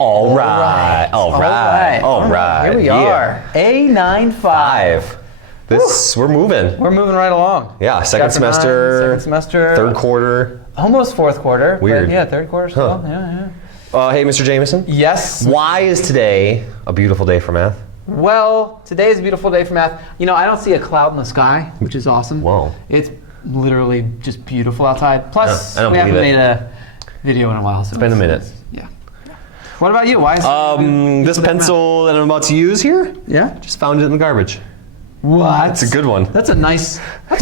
All right. Here we are. A95. We're moving. We're moving right along. Yeah, second semester, third quarter. Almost fourth quarter. Weird. But yeah, third quarter still. Huh. Yeah. Hey, Mr. Jameson. Yes. Why is today a beautiful day for math? Well, today is a beautiful day for math. You know, I don't see a cloud in the sky, which is awesome. Whoa. It's literally just beautiful outside. Plus, I don't we haven't believe it. made a video in a while. So It's been a minute. Yeah. What about you? Why is This pencil that I'm about to use here, Yeah. just found it in the garbage. What? That's a good one. That's a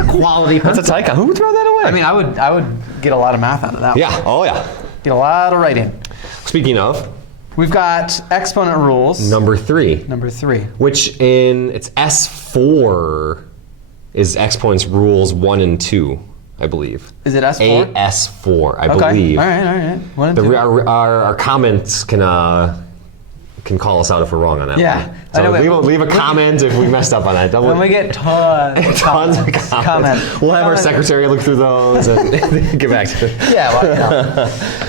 quality pencil. That's a Tycon. Who would throw that away? I mean, I would get a lot of math out of that. Yeah. Oh, yeah. Get a lot of writing. Speaking of, We've got exponent rules. number 3. Number 3. Which it's S4 is exponents rules 1 and 2, I believe. Is it S4? AS4, I Okay. believe. All right. 1 and 2. Our comments can call us out if we're wrong on that. Yeah. one. I know, So leave a comment if we messed up on that. And we get tons of comments. We'll have our secretary look through those and get back to it. Yeah, well,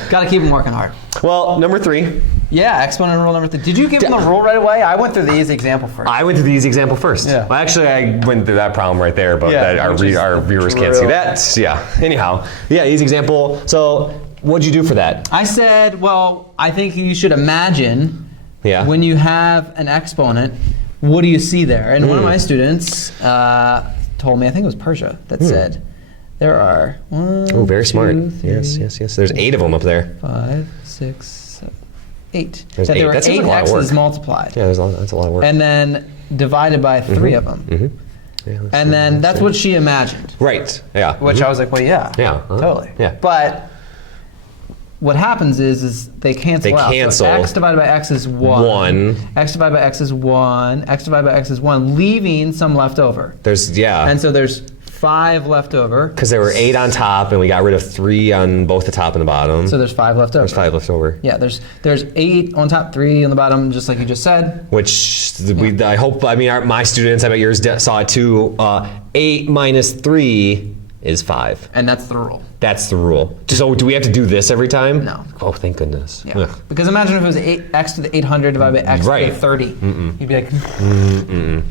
got to keep them working hard. Well, number 3. Yeah, exponent rule number 3. Did you give them the rule right away? I went through the easy example first. I went to the easy example first. Yeah. Well, actually, I went through that problem right there, but Yeah, our viewers can't see that. Yeah. Anyhow, yeah, easy example. So, what'd you do for that? I said, well, I think you should imagine Yeah. when you have an exponent, what do you see there? And one of my students told me, I think it was Persia, that said, there are 1, Oh, very 2, smart. 3, Yes. There's 8 of them up there. 5, 6, 7, 8. There's that 8. there were That seems 8 like a lot of x's work. multiplied. Yeah, that's a lot of work. And then divided by 3 of them. Yeah, And then that's what she imagined. Right. Yeah. Which I was like, well, yeah. Yeah. Totally. Yeah. But what happens is they cancel out. They cancel. So x divided by x is 1. 1. X divided by x is 1. X divided by x is 1, leaving some left over. And so there's 5 left over. Because there were 8 on top, and we got rid of 3 on both the top and the bottom. So there's 5 left over. There's 5 left over. Yeah, there's 8 on top, 3 on the bottom, just like you just said. Which I hope, my students, I bet yours saw it too. 8 minus 3 is 5. And that's the rule. That's the rule. So do we have to do this every time? No. Oh, thank goodness. Yeah. Ugh. Because imagine if it was x to the 800 divided by x to the 30. You'd be like,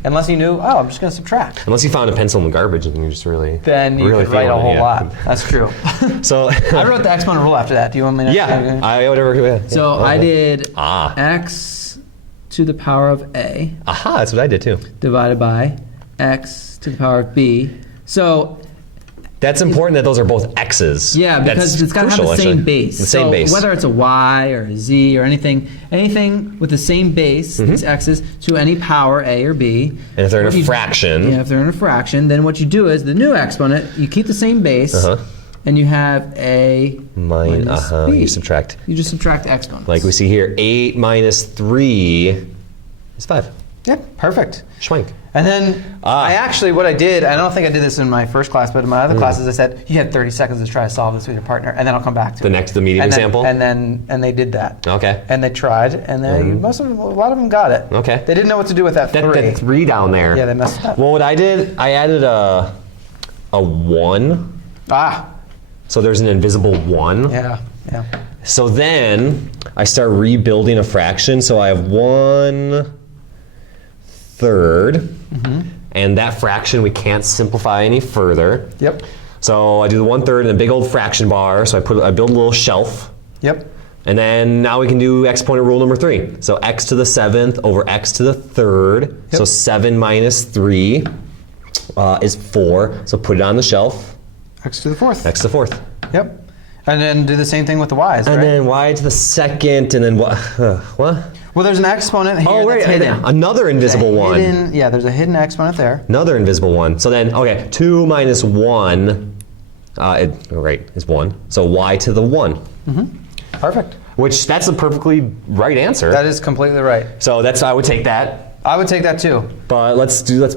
unless you knew, oh, I'm just going to subtract. Unless you found a pencil in the garbage and you just really Then you could write a whole lot. That's true. So I wrote the exponent rule after that. Do you want me to? Yeah, whatever. So I did x to the power of a. Aha, that's what I did too. Divided by x to the power of b. So that's important that those are both x's. Yeah, because it's got to have the same base. The same base. Whether it's a y or a z or anything with the same base, these x's, to any power a or b. And if they're in a fraction. Yeah, if they're in a fraction, then what you do is the new exponent, you keep the same base, and you have a minus b. You subtract. You just subtract exponents. Like we see here, 8 minus 3 is 5. Yep, perfect. Schwank. And then what I did, I don't think I did this in my first class, but in my other classes I said, you had 30 seconds to try to solve this with your partner, and then I'll come back to it. The meeting example? And they did that. Okay. And they tried, and a lot of them got it. Okay. They didn't know what to do with that 3. That 3 down there. Yeah, they messed it up. Well, what I did, I added a 1. So there's an invisible 1. Yeah. So then I start rebuilding a fraction. So I have 1/3. And that fraction we can't simplify any further. Yep. So I do the 1/3 in a big old fraction bar. So I build a little shelf. Yep. And then now we can do exponent rule number 3. So x to the 7th over x to the 3rd. Yep. So 7 minus 3 is 4. So put it on the shelf. X to the 4th. X to the 4th. Yep. And then do the same thing with the y's, right? And then y to the 2nd, and then what? What? Well, there's an exponent here that's hidden. Another invisible one. Yeah, there's a hidden exponent there. Another invisible one. So then, 2 minus 1, is 1. So y to the 1. Perfect. Which, that's a perfectly right answer. That is completely right. So I would take that. I would take that too. But let's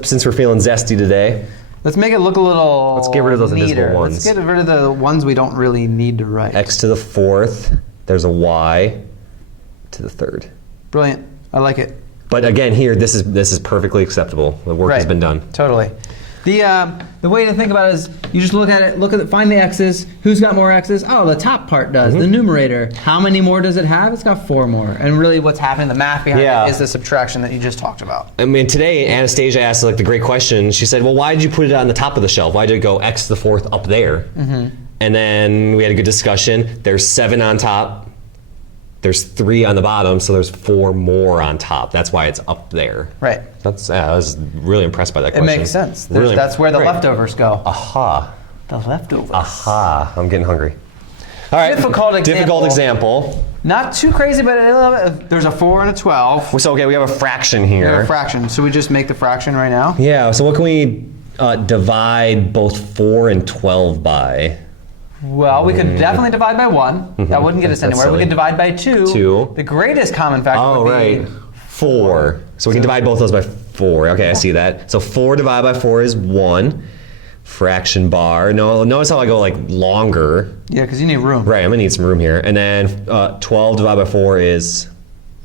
since we're feeling zesty today. Let's make it look a little Let's get rid of those neater. invisible ones. Let's get rid of the ones we don't really need to write. X to the 4th, there's a y to the 3rd. Brilliant. I like it. But again, here, this is perfectly acceptable. The work has been done. Totally. The way to think about it is you just look at it, find the x's. Who's got more x's? Oh, the top part does, the numerator. How many more does it have? It's got 4 more. And really what's happening, the math behind it is the subtraction that you just talked about. I mean, today Anastasia asked like the great question. She said, well, why did you put it on the top of the shelf? Why did it go x to the 4th up there? And then we had a good discussion. There's 7 on top. There's 3 on the bottom, so there's 4 more on top. That's why it's up there. Right. I was really impressed by that question. It makes sense. That's where the leftovers go. Aha. The leftovers. Aha. I'm getting hungry. All right. Difficult example. Not too crazy, but a little bit. There's a 4 and a 12. So okay, we have a fraction here. We have a fraction. So we just make the fraction right now? Yeah. So what can we divide both 4 and 12 by? Well, we could definitely divide by 1. That wouldn't get us anywhere. silly. We could divide by 2. 2. The greatest common factor would be 4. So we can divide both those by 4. Okay, I see that. So 4 divided by 4 is 1. Fraction bar. No, notice how I go like longer. Yeah, because you need room. Right, I'm gonna need some room here. And then 12 divided by 4 is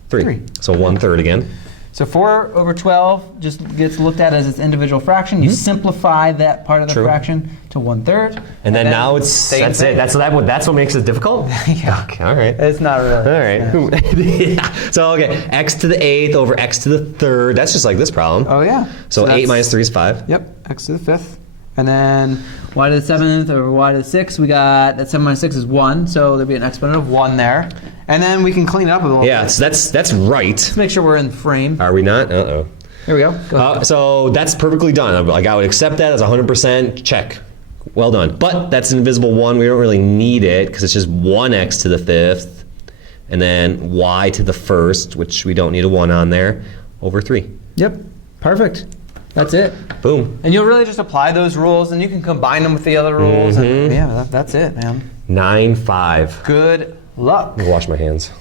3. So 1/3 again. So 4 over 12 just gets looked at as its individual fraction. You simplify that part of the fraction to 1/3. And then now it's that's it. That's what makes it difficult? Yeah. Okay, all right. It's not really. All right. So okay, x to the 8th over x to the 3rd. That's just like this problem. Oh yeah. So 8 minus 3 is 5. Yep, x to the 5th. And then y to the 7th over y to the 6th, we got that 7 minus 6 is 1, so there'll be an exponent of 1 there. And then we can clean it up a little bit. Yeah, so that's right. Let's make sure we're in the frame. Are we not? Uh-oh. Here we go. Go ahead. So that's perfectly done. Like I would accept that as 100%. Check. Well done. But that's an invisible 1. We don't really need it because it's just 1x to the 5th. And then y to the 1st, which we don't need a 1 on there, over 3. Yep. Perfect. That's it. Boom. And you'll really just apply those rules, and you can combine them with the other rules. And yeah, that's it, man. 9-5. Good luck. Wash my hands.